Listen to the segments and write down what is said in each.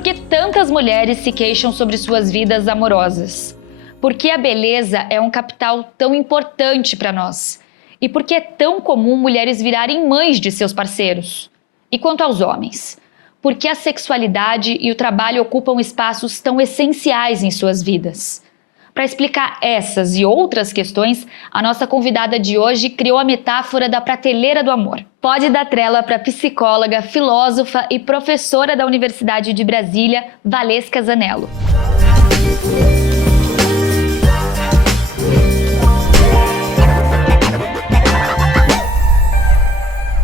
Por que tantas mulheres se queixam sobre suas vidas amorosas? Por que a beleza é um capital tão importante para nós? E por que é tão comum mulheres virarem mães de seus parceiros? E quanto aos homens? Por que a sexualidade e o trabalho ocupam espaços tão essenciais em suas vidas? Para explicar essas e outras questões, a nossa convidada de hoje criou a metáfora da prateleira do amor. Pode dar trela para a psicóloga, filósofa e professora da Universidade de Brasília, Valesca Zanello.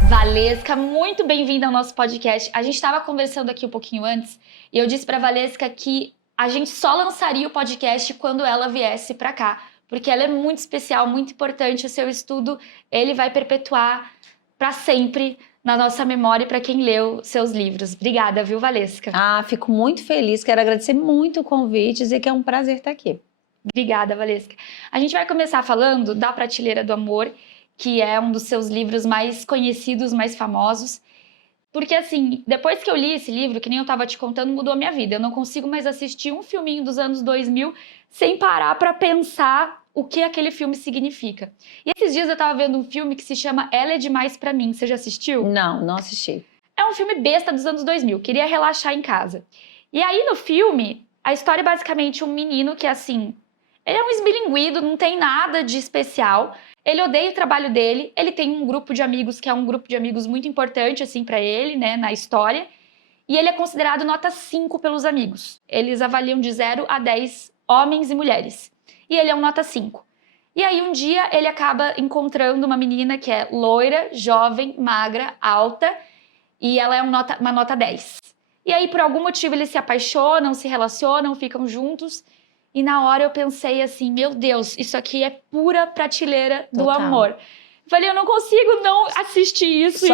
Valesca, muito bem-vinda ao nosso podcast. A gente estava conversando aqui um pouquinho antes e eu disse para a Valesca que a gente só lançaria o podcast quando ela viesse para cá, porque ela é muito especial, muito importante. O seu estudo, ele vai perpetuar para sempre na nossa memória e para quem leu seus livros. Obrigada, viu, Valesca? Fico muito feliz, quero agradecer muito o convite e dizer que é um prazer estar aqui. Obrigada, Valesca. A gente vai começar falando da Prateleira do Amor, que é um dos seus livros mais conhecidos, mais famosos. Porque, assim, depois que eu li esse livro, que nem eu tava te contando, mudou a minha vida. Eu não consigo mais assistir um filminho dos anos 2000 sem parar pra pensar o que aquele filme significa. E esses dias eu tava vendo um filme que se chama Ela é Demais Pra Mim. Você já assistiu? Não assisti. É um filme besta dos anos 2000. Queria relaxar em casa. E aí, no filme, a história é basicamente um menino que, assim, ele é um esmilinguido, não tem nada de especial. Ele odeia o trabalho dele, ele tem um grupo de amigos que é um grupo de amigos muito importante, assim, pra ele, né, na história. E ele é considerado nota 5 pelos amigos. Eles avaliam de 0 a 10 homens e mulheres. E ele é um nota 5. E aí um dia ele acaba encontrando uma menina que é loira, jovem, magra, alta, e ela é uma nota 10. E aí por algum motivo eles se apaixonam, se relacionam, ficam juntos. E na hora eu pensei assim, meu Deus, isso aqui é pura prateleira do amor. Falei, eu não consigo não assistir isso.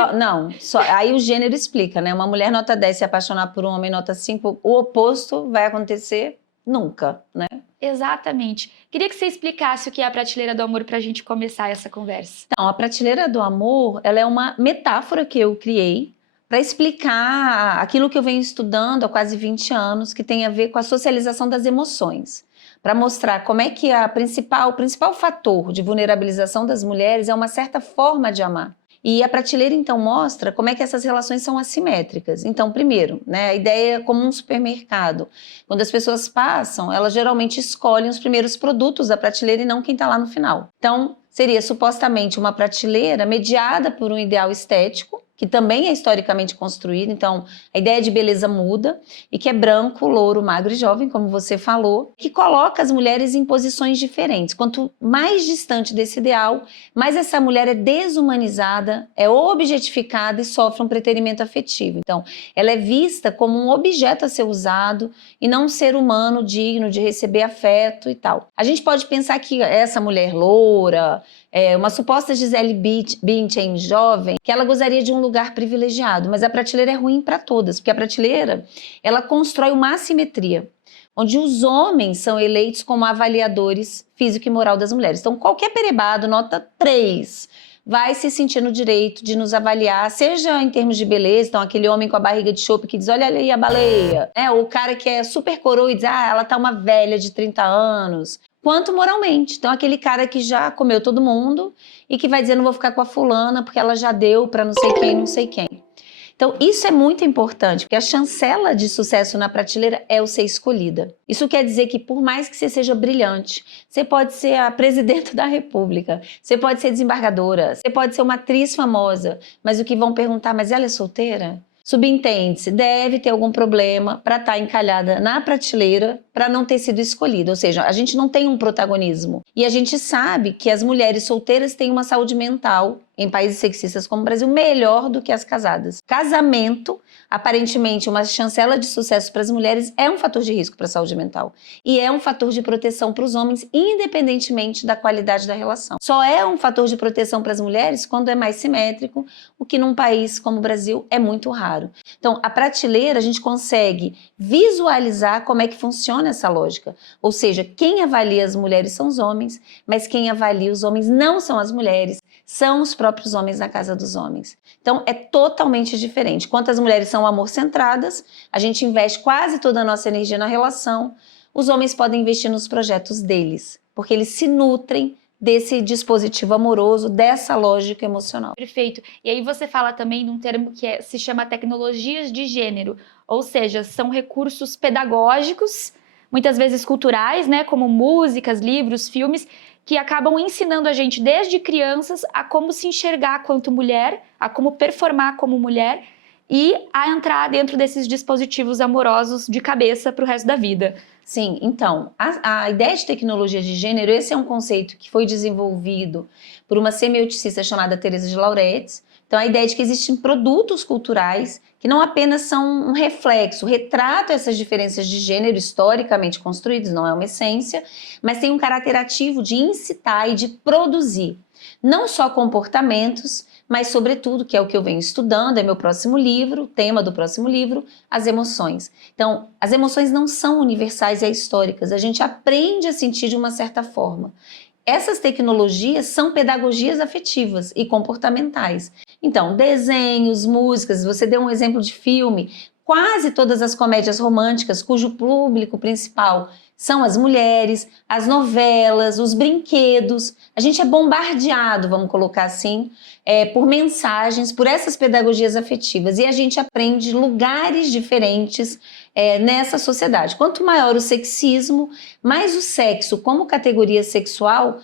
Aí o gênero explica, né? Uma mulher nota 10 se apaixonar por um homem nota 5, o oposto vai acontecer nunca, né? Exatamente. Queria que você explicasse o que é a prateleira do amor pra gente começar essa conversa. Então, a prateleira do amor, ela é uma metáfora que eu criei para explicar aquilo que eu venho estudando há quase 20 anos, que tem a ver com a socialização das emoções. Para mostrar como é que o principal fator de vulnerabilização das mulheres é uma certa forma de amar. E a prateleira, então, mostra como é que essas relações são assimétricas. Então, primeiro, né, a ideia é como um supermercado. Quando as pessoas passam, elas geralmente escolhem os primeiros produtos da prateleira e não quem está lá no final. Então, seria supostamente uma prateleira mediada por um ideal estético, que também é historicamente construído, então a ideia de beleza muda, e que é branco, louro, magro e jovem, como você falou, que coloca as mulheres em posições diferentes. Quanto mais distante desse ideal, mais essa mulher é desumanizada, é objetificada e sofre um preterimento afetivo. Então, ela é vista como um objeto a ser usado e não um ser humano digno de receber afeto e tal. A gente pode pensar que essa mulher loura, uma suposta Gisele Bündchen jovem, que ela gozaria de um lugar privilegiado, mas a prateleira é ruim para todas, porque a prateleira, ela constrói uma assimetria, onde os homens são eleitos como avaliadores físico e moral das mulheres. Então, qualquer perebado, nota 3, vai se sentir no direito de nos avaliar, seja em termos de beleza, então aquele homem com a barriga de chope que diz, olha ali a baleia, né? O cara que é super coroa e diz, ela tá uma velha de 30 anos, quanto moralmente. Então aquele cara que já comeu todo mundo e que vai dizer, não vou ficar com a fulana porque ela já deu pra não sei quem, não sei quem. Então isso é muito importante, porque a chancela de sucesso na prateleira é o ser escolhida. Isso quer dizer que por mais que você seja brilhante, você pode ser a presidenta da república, você pode ser desembargadora, você pode ser uma atriz famosa, mas o que vão perguntar, mas ela é solteira? Subentende-se, deve ter algum problema para estar encalhada na prateleira para não ter sido escolhida, ou seja, a gente não tem um protagonismo. E a gente sabe que as mulheres solteiras têm uma saúde mental, em países sexistas como o Brasil, melhor do que as casadas. Casamento, aparentemente uma chancela de sucesso para as mulheres, é um fator de risco para a saúde mental. E é um fator de proteção para os homens, independentemente da qualidade da relação. Só é um fator de proteção para as mulheres quando é mais simétrico, o que num país como o Brasil é muito raro. Então, a prateleira, a gente consegue visualizar como é que funciona essa lógica. Ou seja, quem avalia as mulheres são os homens, mas quem avalia os homens não são as mulheres, são os próprios homens na casa dos homens. Então, é totalmente diferente. Enquanto as mulheres são amor-centradas, a gente investe quase toda a nossa energia na relação, os homens podem investir nos projetos deles, porque eles se nutrem desse dispositivo amoroso, dessa lógica emocional. Perfeito. E aí você fala também de um termo que se chama tecnologias de gênero, ou seja, são recursos pedagógicos, muitas vezes culturais, né, como músicas, livros, filmes, que acabam ensinando a gente desde crianças a como se enxergar quanto mulher, a como performar como mulher e a entrar dentro desses dispositivos amorosos de cabeça para o resto da vida. Sim, então, a ideia de tecnologia de gênero, esse é um conceito que foi desenvolvido por uma semioticista chamada Teresa de Lauretis. Então, a ideia de que existem produtos culturais que não apenas são um reflexo, retratam essas diferenças de gênero historicamente construídas, não é uma essência, mas tem um caráter ativo de incitar e de produzir, não só comportamentos, mas sobretudo, que é o que eu venho estudando, é meu próximo livro, o tema do próximo livro, as emoções. Então, as emoções não são universais e históricas, a gente aprende a sentir de uma certa forma. Essas tecnologias são pedagogias afetivas e comportamentais. Então, desenhos, músicas, você deu um exemplo de filme, quase todas as comédias românticas, cujo público principal são as mulheres, as novelas, os brinquedos. A gente é bombardeado, vamos colocar assim, por mensagens, por essas pedagogias afetivas. E a gente aprende lugares diferentes nessa sociedade. Quanto maior o sexismo, mais o sexo como categoria sexual,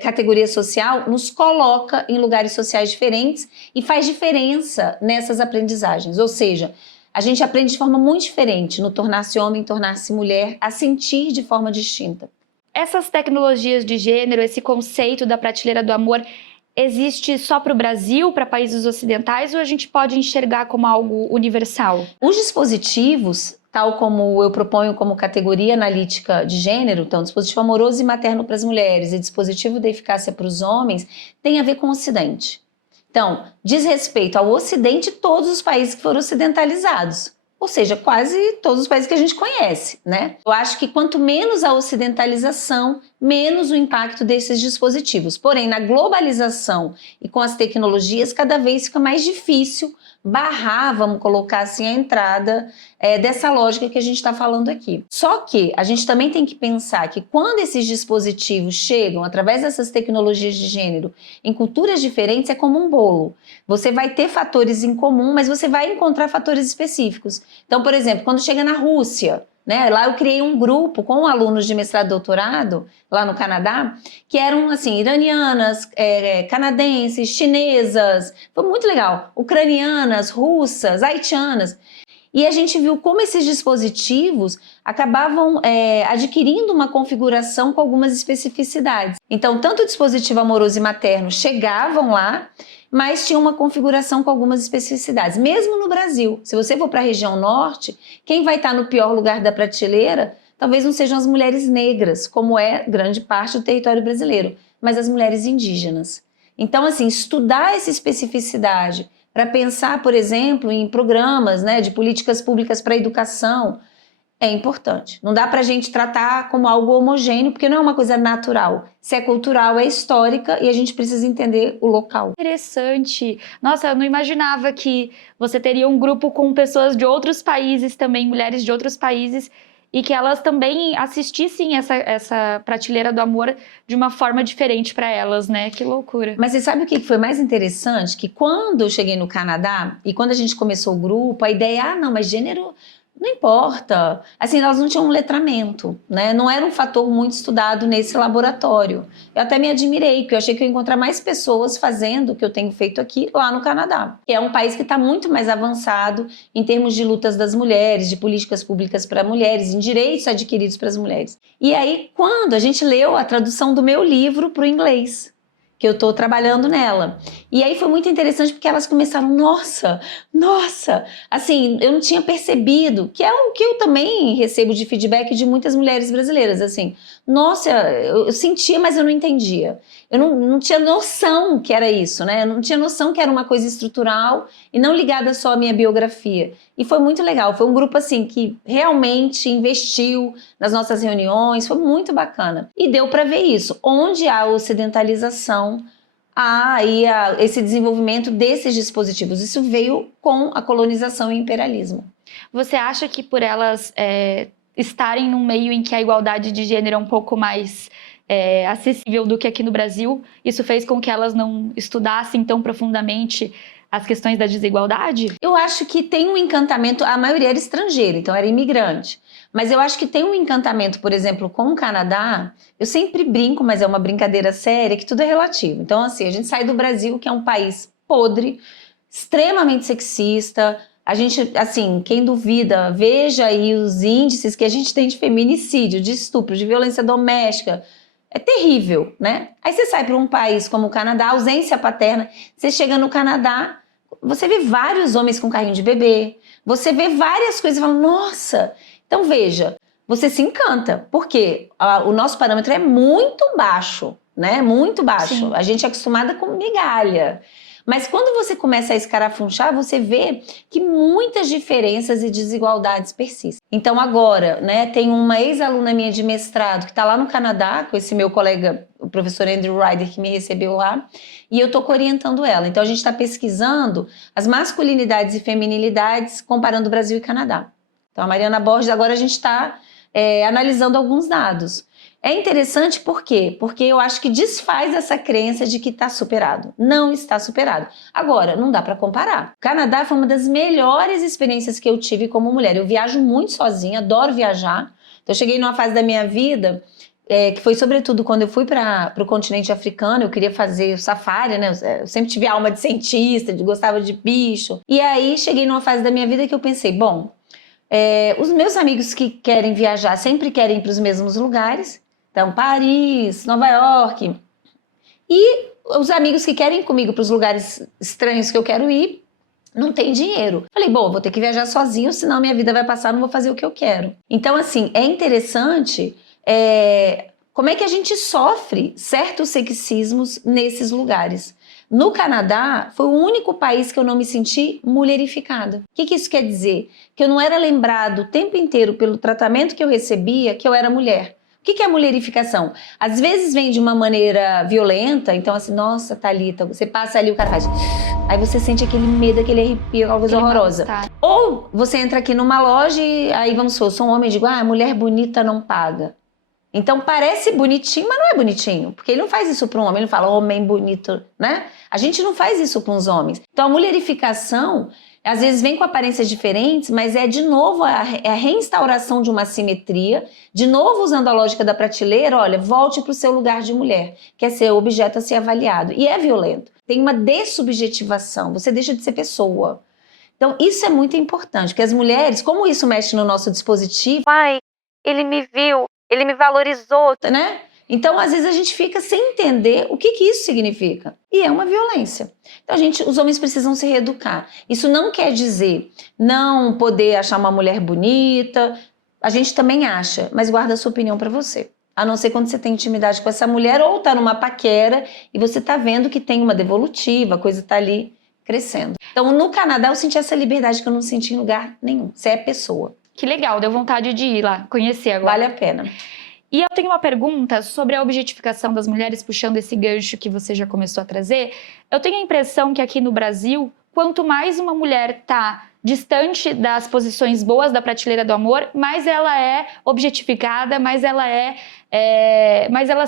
categoria social, nos coloca em lugares sociais diferentes e faz diferença nessas aprendizagens. Ou seja, a gente aprende de forma muito diferente no tornar-se homem, tornar-se mulher, a sentir de forma distinta. Essas tecnologias de gênero, esse conceito da prateleira do amor, existe só para o Brasil, para países ocidentais, ou a gente pode enxergar como algo universal? Os dispositivos, tal como eu proponho como categoria analítica de gênero, então dispositivo amoroso e materno para as mulheres e dispositivo de eficácia para os homens, tem a ver com o Ocidente. Então, diz respeito ao Ocidente e todos os países que foram ocidentalizados. Ou seja, quase todos os países que a gente conhece, né? Eu acho que quanto menos a ocidentalização, menos o impacto desses dispositivos. Porém, na globalização e com as tecnologias, cada vez fica mais difícil barrar, vamos colocar assim, a entrada dessa lógica que a gente está falando aqui. Só que a gente também tem que pensar que quando esses dispositivos chegam, através dessas tecnologias de gênero, em culturas diferentes, é como um bolo. Você vai ter fatores em comum, mas você vai encontrar fatores específicos. Então, por exemplo, quando chega na Rússia, né, lá eu criei um grupo com alunos de mestrado e doutorado, lá no Canadá, que eram assim, iranianas, canadenses, chinesas, foi muito legal, ucranianas, russas, haitianas. E a gente viu como esses dispositivos acabavam adquirindo uma configuração com algumas especificidades. Então, tanto o dispositivo amoroso e materno chegavam lá, mas tinha uma configuração com algumas especificidades. Mesmo no Brasil, se você for para a região norte, quem vai estar no pior lugar da prateleira talvez não sejam as mulheres negras, como é grande parte do território brasileiro, mas as mulheres indígenas. Então, assim, estudar essa especificidade para pensar, por exemplo, em programas, né, de políticas públicas para a educação, é importante. Não dá para a gente tratar como algo homogêneo, porque não é uma coisa natural. Se é cultural, é histórica e a gente precisa entender o local. Interessante. Nossa, eu não imaginava que você teria um grupo com pessoas de outros países também, mulheres de outros países, e que elas também assistissem essa prateleira do amor de uma forma diferente para elas, né? Que loucura. Mas você sabe o que foi mais interessante? Que quando eu cheguei no Canadá e quando a gente começou o grupo, a ideia, não, mas gênero não importa. Assim, elas não tinham um letramento, né? Não era um fator muito estudado nesse laboratório. Eu até me admirei, porque eu achei que eu ia encontrar mais pessoas fazendo o que eu tenho feito aqui lá no Canadá. Que é um país que está muito mais avançado em termos de lutas das mulheres, de políticas públicas para mulheres, em direitos adquiridos para as mulheres. E aí, quando a gente leu a tradução do meu livro para o inglês, que eu estou trabalhando nela. E aí foi muito interessante porque elas começaram, nossa, assim, eu não tinha percebido, que é o que eu também recebo de feedback de muitas mulheres brasileiras, assim, nossa, eu sentia, mas eu não entendia. Eu não tinha noção que era isso, né? Eu não tinha noção que era uma coisa estrutural e não ligada só à minha biografia. E foi muito legal, foi um grupo assim que realmente investiu nas nossas reuniões, foi muito bacana. E deu para ver isso, onde há ocidentalização, esse desenvolvimento desses dispositivos. Isso veio com a colonização e o imperialismo. Você acha que por elas estarem num meio em que a igualdade de gênero é um pouco mais acessível do que aqui no Brasil, isso fez com que elas não estudassem tão profundamente as questões da desigualdade? Eu acho que tem um encantamento, a maioria era estrangeira, então era imigrante. Mas eu acho que tem um encantamento, por exemplo, com o Canadá. Eu sempre brinco, mas é uma brincadeira séria, que tudo é relativo. Então, assim, a gente sai do Brasil, que é um país podre, extremamente sexista. A gente, assim, quem duvida, veja aí os índices que a gente tem de feminicídio, de estupro, de violência doméstica. É terrível, né? Aí você sai para um país como o Canadá, ausência paterna, você chega no Canadá, você vê vários homens com carrinho de bebê, você vê várias coisas e fala, nossa... Então veja, você se encanta, porque o nosso parâmetro é muito baixo, né? Muito baixo. Sim. A gente é acostumada com migalha. Mas quando você começa a escarafunchar, você vê que muitas diferenças e desigualdades persistem. Então agora, né, tem uma ex-aluna minha de mestrado que está lá no Canadá, com esse meu colega, o professor Andrew Ryder, que me recebeu lá, e eu estou orientando ela. Então a gente está pesquisando as masculinidades e feminilidades comparando Brasil e Canadá. Então, a Mariana Borges, agora a gente está analisando alguns dados. É interessante por quê? Porque eu acho que desfaz essa crença de que está superado. Não está superado. Agora, não dá para comparar. O Canadá foi uma das melhores experiências que eu tive como mulher. Eu viajo muito sozinha, adoro viajar. Então, eu cheguei numa fase da minha vida que foi sobretudo quando eu fui para o continente africano, eu queria fazer safari, né? Eu sempre tive alma de cientista, gostava de bicho. E aí, cheguei numa fase da minha vida que eu pensei, bom... os meus amigos que querem viajar sempre querem ir para os mesmos lugares, então Paris, Nova York, e os amigos que querem ir comigo para os lugares estranhos que eu quero ir, não tem dinheiro. Falei, bom, vou ter que viajar sozinho, senão minha vida vai passar, não vou fazer o que eu quero. Então, assim, é interessante como é que a gente sofre certos sexismos nesses lugares. No Canadá, foi o único país que eu não me senti mulherificada. O que isso quer dizer? Que eu não era lembrado o tempo inteiro pelo tratamento que eu recebia que eu era mulher. O que é a mulherificação? Às vezes vem de uma maneira violenta, então assim, nossa, Thalita, você passa ali, o cara faz... Aí você sente aquele medo, aquele arrepio, aquela coisa horrorosa. Ou você entra aqui numa loja e aí vamos supor, eu sou um homem e digo, mulher bonita não paga. Então parece bonitinho, mas não é bonitinho, porque ele não faz isso para um homem, ele não fala homem bonito, né? A gente não faz isso com os homens. Então a mulherificação, às vezes vem com aparências diferentes, mas é de novo a reinstauração de uma simetria, de novo usando a lógica da prateleira, olha, volte para o seu lugar de mulher, que é ser objeto a ser avaliado. E é violento. Tem uma dessubjetivação, você deixa de ser pessoa. Então isso é muito importante, porque as mulheres, como isso mexe no nosso dispositivo... Pai, ele me viu. Ele me valorizou, né? Então, às vezes, a gente fica sem entender o que isso significa. E é uma violência. Então, os homens precisam se reeducar. Isso não quer dizer não poder achar uma mulher bonita. A gente também acha, mas guarda a sua opinião para você. A não ser quando você tem intimidade com essa mulher ou tá numa paquera e você tá vendo que tem uma devolutiva, a coisa tá ali crescendo. Então, no Canadá, eu senti essa liberdade que eu não senti em lugar nenhum. Você é pessoa. Que legal, deu vontade de ir lá, conhecer agora. Vale a pena. E eu tenho uma pergunta sobre a objetificação das mulheres, puxando esse gancho que você já começou a trazer. Eu tenho a impressão que aqui no Brasil, quanto mais uma mulher tá distante das posições boas da prateleira do amor, mais ela é objetificada, mais ela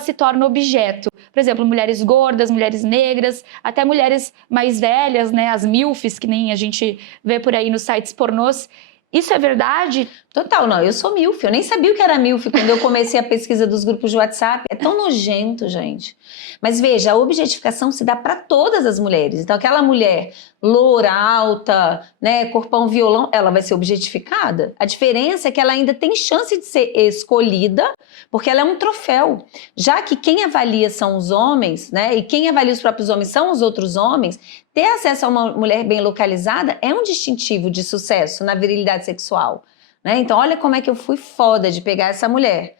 se torna objeto. Por exemplo, mulheres gordas, mulheres negras, até mulheres mais velhas, né, as MILFs, que nem a gente vê por aí nos sites pornôs. Isso é verdade? Total, não. Eu sou MILF. Eu nem sabia o que era MILF quando eu comecei a pesquisa dos grupos de WhatsApp. É tão nojento, gente. Mas veja, a objetificação se dá para todas as mulheres. Então, aquela mulher loura, alta, né, corpão violão, ela vai ser objetificada. A diferença é que ela ainda tem chance de ser escolhida, porque ela é um troféu. Já que quem avalia são os homens, né, e quem avalia os próprios homens são os outros homens, ter acesso a uma mulher bem localizada é um distintivo de sucesso na virilidade sexual. Né? Então, olha como é que eu fui foda de pegar essa mulher.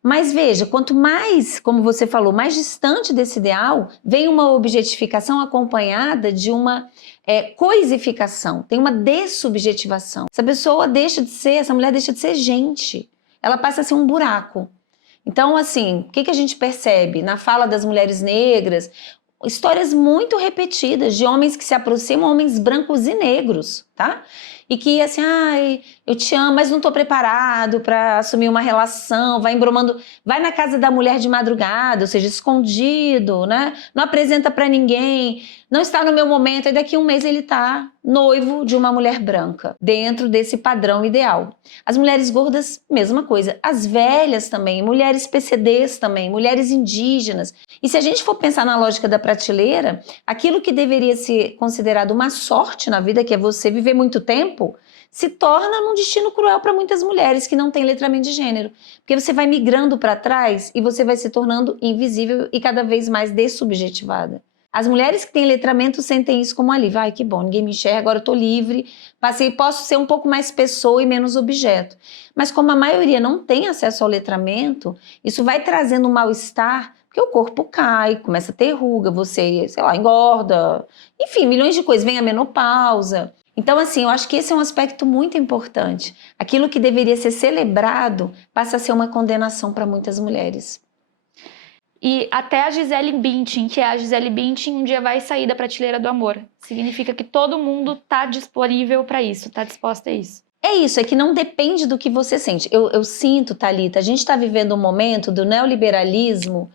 Mas veja, quanto mais, como você falou, mais distante desse ideal, vem uma objetificação acompanhada de uma coisificação, tem uma dessubjetivação. Essa mulher deixa de ser gente, ela passa a ser um buraco. Então, assim, o que a gente percebe na fala das mulheres negras? histórias muito repetidas de homens que se aproximam, homens brancos e negros, tá? E que assim, ai, eu te amo, mas não tô preparado para assumir uma relação, vai embromando, vai na casa da mulher de madrugada, ou seja, escondido, né? Não apresenta para ninguém, não está no meu momento, e daqui a um mês ele tá noivo de uma mulher branca, dentro desse padrão ideal. As mulheres gordas, mesma coisa. As velhas também, mulheres PCDs também, mulheres indígenas. E se a gente for pensar na lógica da prateleira, aquilo que deveria ser considerado uma sorte na vida, que é você viver muito tempo, se torna um destino cruel para muitas mulheres que não têm letramento de gênero. Porque você vai migrando para trás e você vai se tornando invisível e cada vez mais dessubjetivada. As mulheres que têm letramento sentem isso como alívio. Ai, que bom, ninguém me enxerga, agora eu estou livre, posso ser um pouco mais pessoa e menos objeto. Mas como a maioria não tem acesso ao letramento, isso vai trazendo um mal-estar, porque o corpo cai, começa a ter ruga, você, sei lá, engorda, enfim, milhões de coisas, vem a menopausa. Então, assim, eu acho que esse é um aspecto muito importante. Aquilo que deveria ser celebrado passa a ser uma condenação para muitas mulheres. E até a Gisele Bündchen, que é a Gisele Bündchen, um dia vai sair da prateleira do amor. Significa que todo mundo está disponível para isso, está disposta a isso. É isso, é que não depende do que você sente. Eu sinto, Thalita, a gente está vivendo um momento do neoliberalismo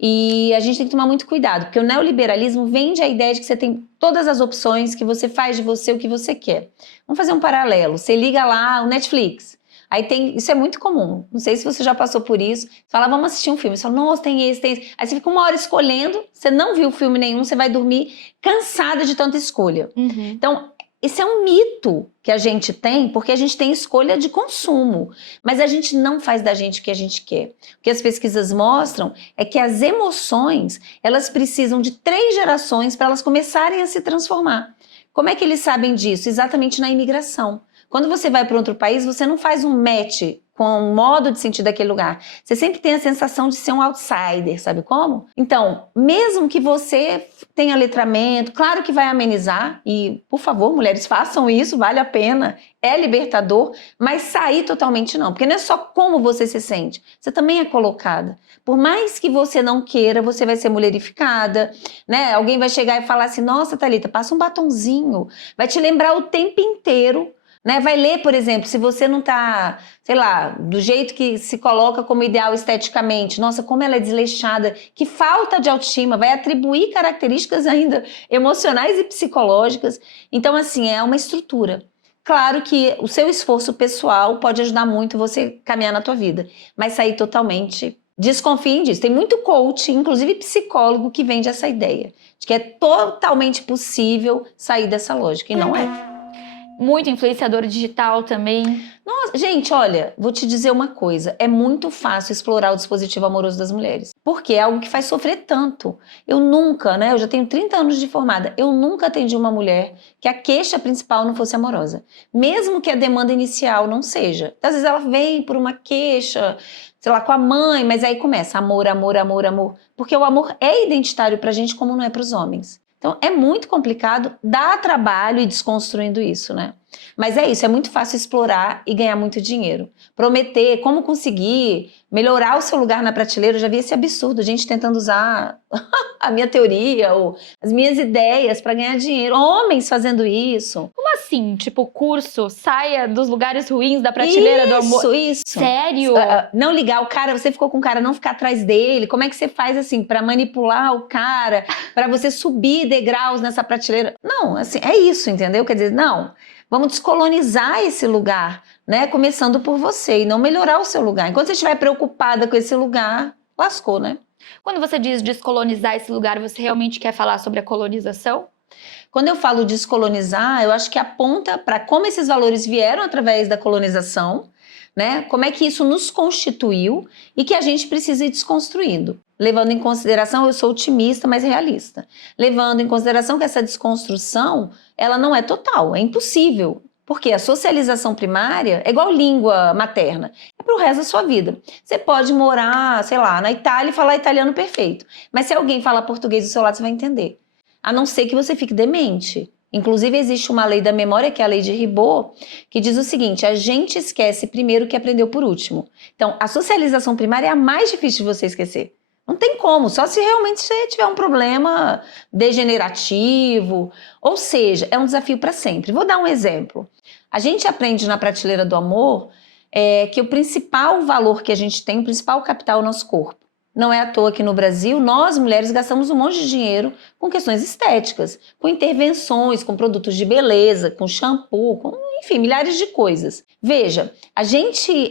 e a gente tem que tomar muito cuidado, porque o neoliberalismo vende a ideia de que você tem todas as opções, que você faz de você o que você quer. Vamos fazer um paralelo. Você liga lá o Netflix. Aí tem, isso é muito comum, não sei se você já passou por isso, você fala, vamos assistir um filme, você fala, nossa, tem esse. Aí você fica uma hora escolhendo, você não viu filme nenhum, você vai dormir cansada de tanta escolha. Então, esse é um mito que a gente tem, porque a gente tem escolha de consumo, mas a gente não faz da gente o que a gente quer. O que as pesquisas mostram é que as emoções, elas precisam de 3 gerações para elas começarem a se transformar. Como é que eles sabem disso? Exatamente na imigração. Quando você vai para outro país, você não faz um match com o modo de sentir daquele lugar. Você sempre tem a sensação de ser um outsider, sabe como? Então, mesmo que você tenha letramento, claro que vai amenizar, e por favor, mulheres, façam isso, vale a pena, é libertador, mas sair totalmente não, porque não é só como você se sente, você também é colocada. Por mais que você não queira, você vai ser mulherificada, né? Alguém vai chegar e falar assim, nossa, Thalita, passa um batonzinho, vai te lembrar o tempo inteiro, né? Vai ler, por exemplo, se você não tá, sei lá, do jeito que se coloca como ideal esteticamente, nossa, como ela é desleixada, que falta de autoestima, vai atribuir características ainda emocionais e psicológicas. Então, assim, é uma estrutura. Claro que o seu esforço pessoal pode ajudar muito você caminhar na tua vida, mas sair totalmente, desconfiem disso. Tem muito coach, inclusive psicólogo, que vende essa ideia de que é totalmente possível sair dessa lógica, e não é. Muito influenciador digital também. Nossa, gente, olha, vou te dizer uma coisa, é muito fácil explorar o dispositivo amoroso das mulheres, porque é algo que faz sofrer tanto. Eu nunca, né, eu já tenho 30 anos de formada, eu nunca atendi uma mulher que a queixa principal não fosse amorosa, mesmo que a demanda inicial não seja. Às vezes ela vem por uma queixa, sei lá, com a mãe, mas aí começa amor, amor, amor, amor, porque o amor é identitário pra gente como não é pros homens. Então, é muito complicado, dá trabalho ir desconstruindo isso, né? Mas é isso, é muito fácil explorar e ganhar muito dinheiro. Prometer como conseguir melhorar o seu lugar na prateleira, eu já vi esse absurdo, gente tentando usar a minha teoria ou as minhas ideias para ganhar dinheiro. Homens fazendo isso. Como assim? Tipo, curso, saia dos lugares ruins da prateleira do amor? Isso. Sério? Não ligar o cara, você ficou com o cara, não ficar atrás dele. Como é que você faz assim para manipular o cara, para você subir degraus nessa prateleira? Não, assim, é isso, entendeu? Quer dizer, não, vamos descolonizar esse lugar, né? Começando por você e não melhorar o seu lugar. Enquanto você estiver preocupada com esse lugar, lascou, né? Quando você diz descolonizar esse lugar, você realmente quer falar sobre a colonização? Quando eu falo descolonizar, eu acho que aponta para como esses valores vieram através da colonização, né? Como é que isso nos constituiu e que a gente precisa ir desconstruindo. Levando em consideração, eu sou otimista, mas realista. Levando em consideração que essa desconstrução, ela não é total, é impossível. Porque a socialização primária é igual língua materna, é pro resto da sua vida. Você pode morar, sei lá, na Itália e falar italiano perfeito, mas se alguém falar português do seu lado, você vai entender. A não ser que você fique demente. Inclusive, existe uma lei da memória, que é a lei de Ribot, que diz o seguinte, a gente esquece primeiro o que aprendeu por último. Então, a socialização primária é a mais difícil de você esquecer. Não tem como, só se realmente você tiver um problema degenerativo, ou seja, é um desafio para sempre. Vou dar um exemplo. A gente aprende na prateleira do amor que o principal valor que a gente tem, o principal capital é o nosso corpo. Não é à toa que no Brasil, nós mulheres gastamos um monte de dinheiro com questões estéticas, com intervenções, com produtos de beleza, com shampoo, com, enfim, milhares de coisas. Veja, a gente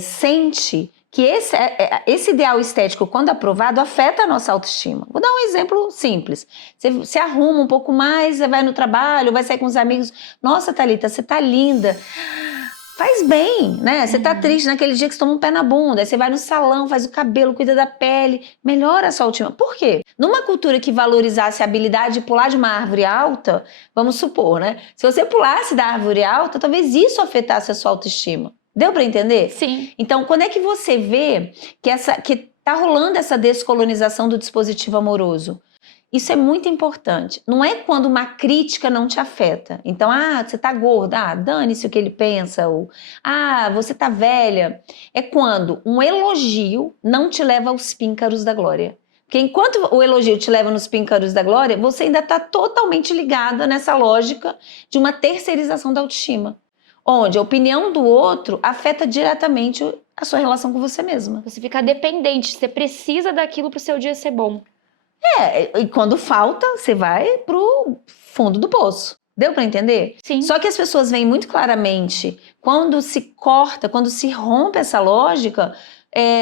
sente que esse ideal estético, quando aprovado, afeta a nossa autoestima. Vou dar um exemplo simples. Você se arruma um pouco mais, você vai no trabalho, vai sair com os amigos. Nossa, Thalita, você tá linda. Faz bem, né? Você tá triste naquele dia que você toma um pé na bunda, aí você vai no salão, faz o cabelo, cuida da pele, melhora a sua autoestima. Por quê? Numa cultura que valorizasse a habilidade de pular de uma árvore alta, vamos supor, né? Se você pulasse da árvore alta, talvez isso afetasse a sua autoestima. Deu pra entender? Sim. Então, quando é que você vê que tá rolando essa descolonização do dispositivo amoroso? Isso é muito importante. Não é quando uma crítica não te afeta. Então, você tá gorda, dane-se o que ele pensa. Ou, você tá velha. É quando um elogio não te leva aos píncaros da glória. Porque enquanto o elogio te leva nos píncaros da glória, você ainda tá totalmente ligada nessa lógica de uma terceirização da autoestima. Onde a opinião do outro afeta diretamente a sua relação com você mesma. Você fica dependente, você precisa daquilo pro seu dia ser bom. E quando falta, você vai pro fundo do poço. Deu pra entender? Sim. Só que as pessoas veem muito claramente, quando se corta, quando se rompe essa lógica,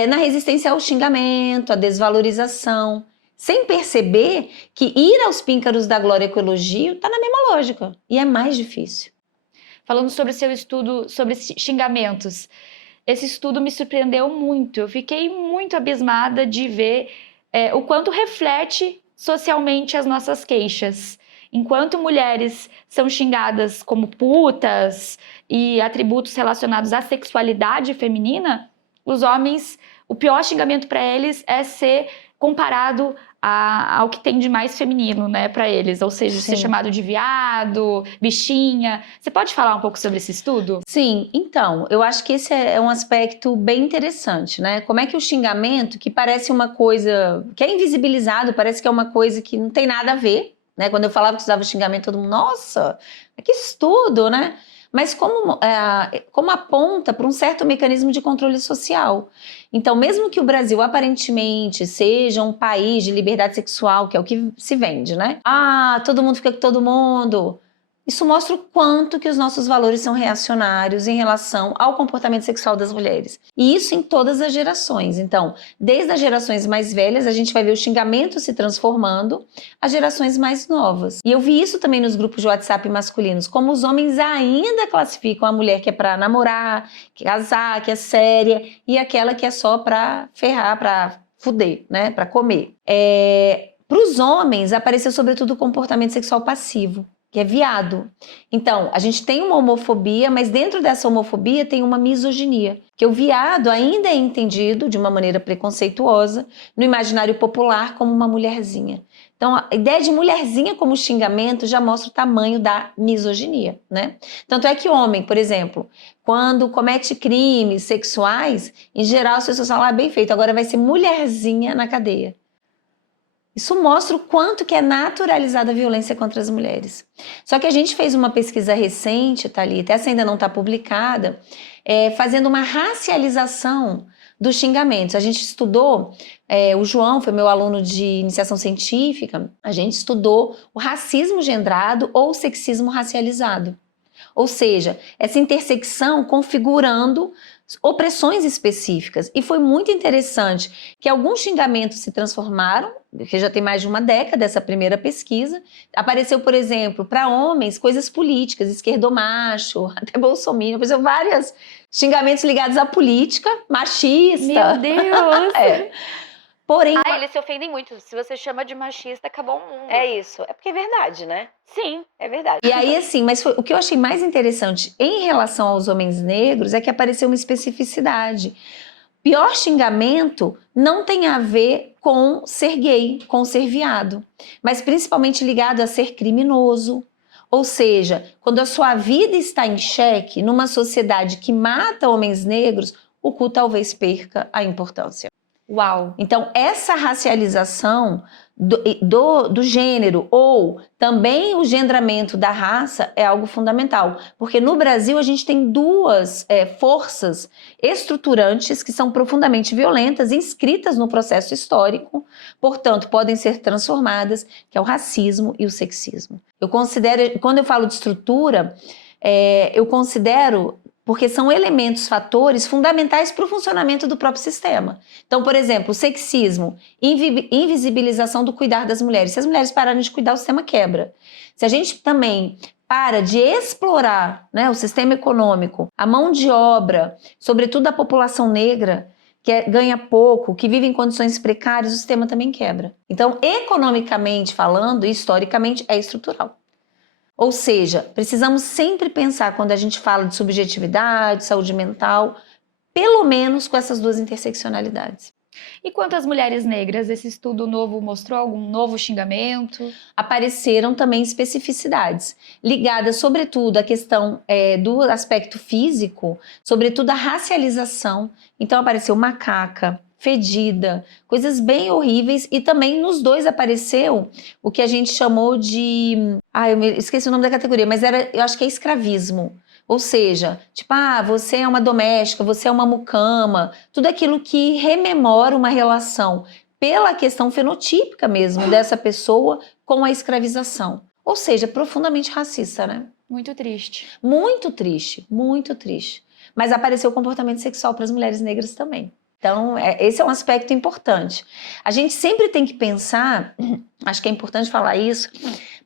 na resistência ao xingamento, à desvalorização, sem perceber que ir aos píncaros da glória com elogio tá na mesma lógica. E é mais difícil. Falando sobre seu estudo sobre xingamentos, esse estudo me surpreendeu muito. Eu fiquei muito abismada de ver o quanto reflete socialmente as nossas queixas. Enquanto mulheres são xingadas como putas e atributos relacionados à sexualidade feminina, os homens, o pior xingamento para eles é ser comparado ao que tem de mais feminino, né, para eles, ou seja, Sim. ser chamado de viado, bichinha. Você pode falar um pouco sobre esse estudo? Sim, então, eu acho que esse é um aspecto bem interessante, né? Como é que o xingamento, que parece uma coisa que é invisibilizado, parece que é uma coisa que não tem nada a ver, né? Quando eu falava que usava xingamento, todo mundo, nossa, que estudo, né? Mas como aponta para um certo mecanismo de controle social. Então, mesmo que o Brasil aparentemente seja um país de liberdade sexual, que é o que se vende, né? Todo mundo fica com todo mundo. Isso mostra o quanto que os nossos valores são reacionários em relação ao comportamento sexual das mulheres. E isso em todas as gerações. Então, desde as gerações mais velhas, a gente vai ver o xingamento se transformando às gerações mais novas. E eu vi isso também nos grupos de WhatsApp masculinos, como os homens ainda classificam a mulher que é pra namorar, casar, que é séria, e aquela que é só pra ferrar, pra fuder, né? Pra comer. Para os homens, apareceu sobretudo o comportamento sexual passivo, que é viado. Então, a gente tem uma homofobia, mas dentro dessa homofobia tem uma misoginia, que o viado ainda é entendido de uma maneira preconceituosa no imaginário popular como uma mulherzinha. Então, a ideia de mulherzinha como xingamento já mostra o tamanho da misoginia, né? Tanto é que o homem, por exemplo, quando comete crimes sexuais, em geral as pessoas falam, bem feito, agora vai ser mulherzinha na cadeia. Isso mostra o quanto que é naturalizada a violência contra as mulheres. Só que a gente fez uma pesquisa recente, Thalita, essa ainda não está publicada, fazendo uma racialização dos xingamentos. A gente estudou, o João foi meu aluno de iniciação científica, a gente estudou o racismo gendrado ou o sexismo racializado. Ou seja, essa intersecção configurando opressões específicas. E foi muito interessante que alguns xingamentos se transformaram, que já tem mais de uma década essa primeira pesquisa. Apareceu, por exemplo, para homens, coisas políticas, esquerdomacho, até bolsominion, apareceu vários xingamentos ligados à política, machista. Meu Deus! Porém, Eles se ofendem muito. Se você chama de machista, acabou o mundo. é isso. É porque é verdade, né? Sim. É verdade. E aí, assim, mas o que eu achei mais interessante em relação aos homens negros é que apareceu uma especificidade. Pior xingamento não tem a ver com ser gay, com ser viado, mas principalmente ligado a ser criminoso. Ou seja, quando a sua vida está em xeque, numa sociedade que mata homens negros, o cu talvez perca a importância. Uau! Então, essa racialização do gênero ou também o gendramento da raça é algo fundamental, porque no Brasil a gente tem duas forças estruturantes que são profundamente violentas, inscritas no processo histórico, portanto podem ser transformadas, que é o racismo e o sexismo. Eu considero, quando eu falo de estrutura, eu considero porque são elementos, fatores fundamentais para o funcionamento do próprio sistema. Então, por exemplo, o sexismo, invisibilização do cuidar das mulheres. Se as mulheres pararem de cuidar, o sistema quebra. Se a gente também para de explorar, né, o sistema econômico, a mão de obra, sobretudo a população negra, que ganha pouco, que vive em condições precárias, o sistema também quebra. Então, economicamente falando, historicamente, é estrutural. Ou seja, precisamos sempre pensar, quando a gente fala de subjetividade, saúde mental, pelo menos com essas duas interseccionalidades. E quanto às mulheres negras, esse estudo novo mostrou algum novo xingamento? Apareceram também especificidades, ligadas sobretudo à questão do aspecto físico, sobretudo à racialização. Então apareceu macaca, fedida, coisas bem horríveis, e também nos dois apareceu o que a gente chamou de... esqueci o nome da categoria, mas eu acho que é escravismo. Ou seja, tipo, você é uma doméstica, você é uma mucama, tudo aquilo que rememora uma relação pela questão fenotípica mesmo dessa pessoa com a escravização. Ou seja, profundamente racista, né? Muito triste. Muito triste, muito triste. Mas apareceu o comportamento sexual para as mulheres negras também. Então, esse é um aspecto importante. A gente sempre tem que pensar, acho que é importante falar isso,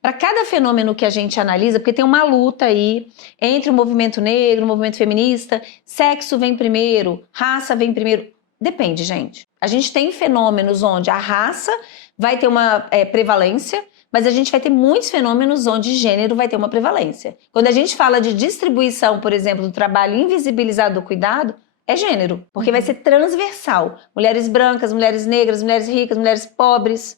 para cada fenômeno que a gente analisa, porque tem uma luta aí entre o movimento negro, o movimento feminista, sexo vem primeiro, raça vem primeiro. Depende, gente. A gente tem fenômenos onde a raça vai ter uma prevalência, mas a gente vai ter muitos fenômenos onde gênero vai ter uma prevalência. Quando a gente fala de distribuição, por exemplo, do trabalho invisibilizado do cuidado, é gênero, porque vai ser transversal. Mulheres brancas, mulheres negras, mulheres ricas, mulheres pobres.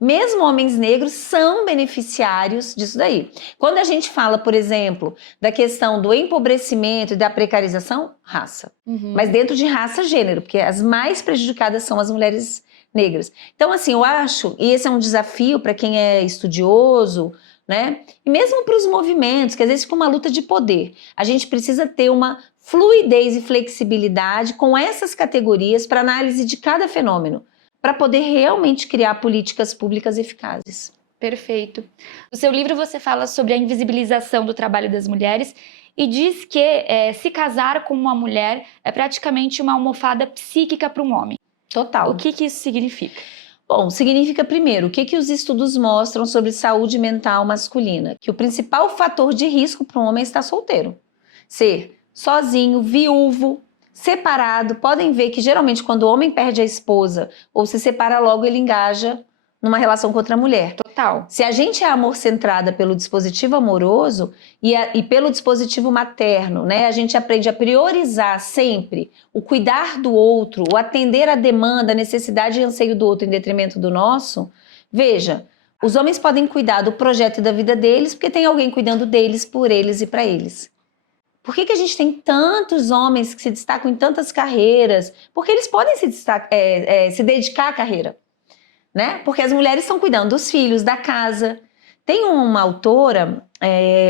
Mesmo homens negros são beneficiários disso daí. Quando a gente fala, por exemplo, da questão do empobrecimento e da precarização, raça. Mas dentro de raça, gênero, porque as mais prejudicadas são as mulheres negras. Então, assim, eu acho, e esse é um desafio para quem é estudioso, né? E mesmo para os movimentos, que às vezes fica uma luta de poder. A gente precisa ter uma fluidez e flexibilidade com essas categorias para análise de cada fenômeno, para poder realmente criar políticas públicas eficazes. Perfeito. No seu livro você fala sobre a invisibilização do trabalho das mulheres e diz que se casar com uma mulher é praticamente uma almofada psíquica para um homem. Total. O que isso significa? Bom, significa primeiro, o que os estudos mostram sobre saúde mental masculina? Que o principal fator de risco para um homem é estar solteiro. Ser sozinho, viúvo, separado. Podem ver que geralmente quando o homem perde a esposa ou se separa logo, ele engaja numa relação com outra mulher. Total. Se a gente é amor-centrada pelo dispositivo amoroso e pelo dispositivo materno, né, a gente aprende a priorizar sempre o cuidar do outro, o atender a demanda, a necessidade e anseio do outro em detrimento do nosso. Veja, os homens podem cuidar do projeto e da vida deles porque tem alguém cuidando deles, por eles e para eles. Por que a gente tem tantos homens que se destacam em tantas carreiras? Porque eles podem se dedicar à carreira, né? Porque as mulheres estão cuidando dos filhos, da casa. Tem uma autora,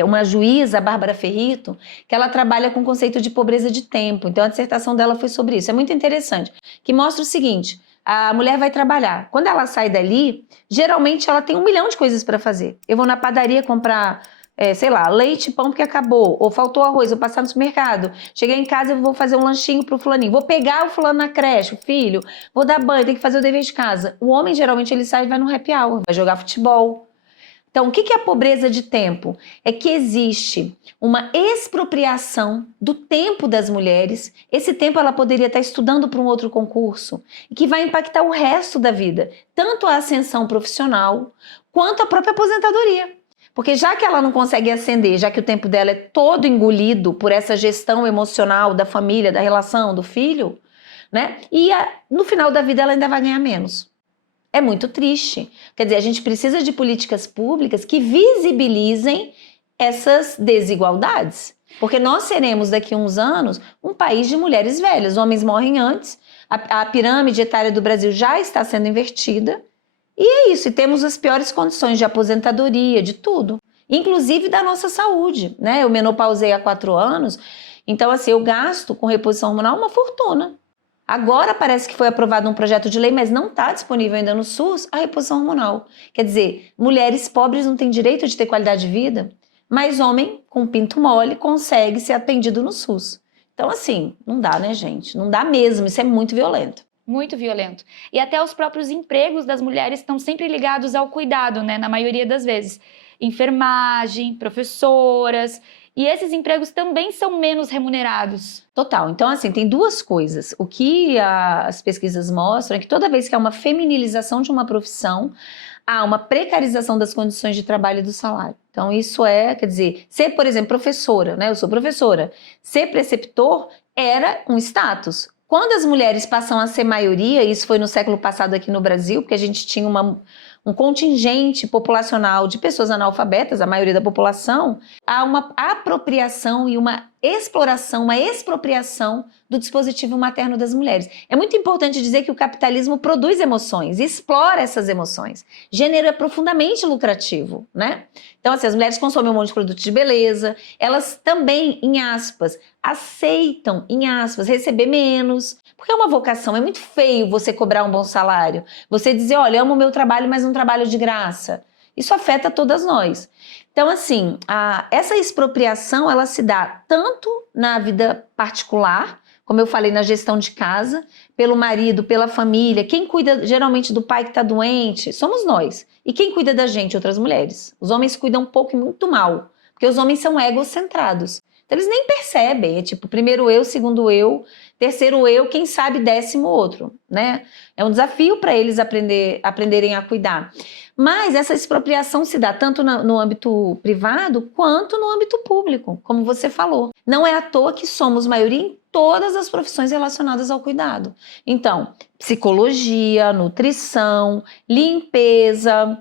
uma juíza, a Bárbara Ferrito, que ela trabalha com o conceito de pobreza de tempo. Então a dissertação dela foi sobre isso. É muito interessante, que mostra o seguinte: a mulher vai trabalhar. Quando ela sai dali, geralmente ela tem 1 milhão de coisas para fazer. Eu vou na padaria comprar... leite, pão porque acabou, ou faltou arroz, vou passar no supermercado, cheguei em casa, eu vou fazer um lanchinho pro fulaninho, vou pegar o fulano na creche, o filho, vou dar banho, tem que fazer o dever de casa. O homem, geralmente, ele sai e vai no happy hour, vai jogar futebol. Então, o que é a pobreza de tempo? É que existe uma expropriação do tempo das mulheres. Esse tempo ela poderia estar estudando para um outro concurso, e que vai impactar o resto da vida, tanto a ascensão profissional, quanto a própria aposentadoria. Porque já que ela não consegue ascender, já que o tempo dela é todo engolido por essa gestão emocional da família, da relação, do filho, né? E no final da vida ela ainda vai ganhar menos. É muito triste. Quer dizer, a gente precisa de políticas públicas que visibilizem essas desigualdades. Porque nós seremos, daqui a uns anos, um país de mulheres velhas. Homens morrem antes, a pirâmide etária do Brasil já está sendo invertida. E é isso, e temos as piores condições de aposentadoria, de tudo. Inclusive da nossa saúde, né? Eu menopausei há 4 anos, então assim, eu gasto com reposição hormonal uma fortuna. Agora parece que foi aprovado um projeto de lei, mas não está disponível ainda no SUS a reposição hormonal. Quer dizer, mulheres pobres não têm direito de ter qualidade de vida, mas homem com pinto mole consegue ser atendido no SUS. Então assim, não dá, né, gente? Não dá mesmo, isso é muito violento. Muito violento. E até os próprios empregos das mulheres estão sempre ligados ao cuidado, né? Na maioria das vezes. Enfermagem, professoras. E esses empregos também são menos remunerados. Total. Então, assim, tem 2 coisas. O que as pesquisas mostram é que toda vez que há uma feminilização de uma profissão, há uma precarização das condições de trabalho e do salário. Então, isso quer dizer, ser, por exemplo, professora, né? Eu sou professora. Ser preceptor era um status. Quando as mulheres passam a ser maioria, isso foi no século passado aqui no Brasil, porque a gente tinha um contingente populacional de pessoas analfabetas, a maioria da população, há uma apropriação e uma exploração, uma expropriação do dispositivo materno das mulheres. É muito importante dizer que o capitalismo produz emoções, explora essas emoções. Gênero é profundamente lucrativo, né? Então, assim, as mulheres consomem um monte de produtos de beleza, elas também, em aspas, aceitam, em aspas, receber menos, porque é uma vocação, é muito feio você cobrar um bom salário, você dizer, olha, eu amo o meu trabalho, mas não trabalho de graça. Isso afeta todas nós. Então, assim, essa expropriação, ela se dá tanto na vida particular, como eu falei, na gestão de casa, pelo marido, pela família. Quem cuida geralmente do pai que está doente somos nós. E quem cuida da gente? Outras mulheres. Os homens cuidam pouco e muito mal, porque os homens são egocentrados. Então eles nem percebem, é tipo, primeiro eu, segundo eu, terceiro eu, quem sabe 10º outro, né? É um desafio para eles aprenderem a cuidar. Mas essa expropriação se dá tanto no âmbito privado quanto no âmbito público, como você falou. Não é à toa que somos maioria em todas as profissões relacionadas ao cuidado. Então, psicologia, nutrição, limpeza,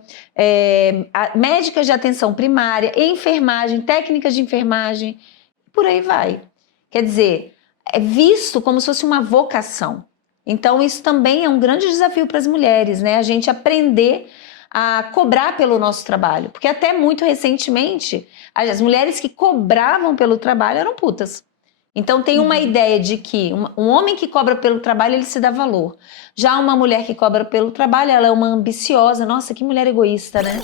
médicas de atenção primária, enfermagem, técnicas de enfermagem, por aí vai. Quer dizer, é visto como se fosse uma vocação. Então, isso também é um grande desafio para as mulheres, né? A gente aprender a cobrar pelo nosso trabalho. Porque até muito recentemente, as mulheres que cobravam pelo trabalho eram putas. Então tem uma ideia de que um homem que cobra pelo trabalho, ele se dá valor. Já uma mulher que cobra pelo trabalho, ela é uma ambiciosa. Nossa, que mulher egoísta, né?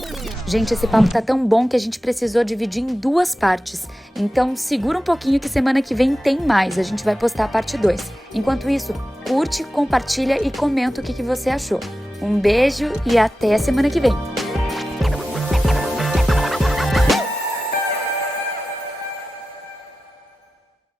Gente, esse papo tá tão bom que a gente precisou dividir em 2 partes. Então segura um pouquinho que semana que vem tem mais. A gente vai postar a parte 2. Enquanto isso, curte, compartilha e comenta o que você achou. Um beijo e até a semana que vem.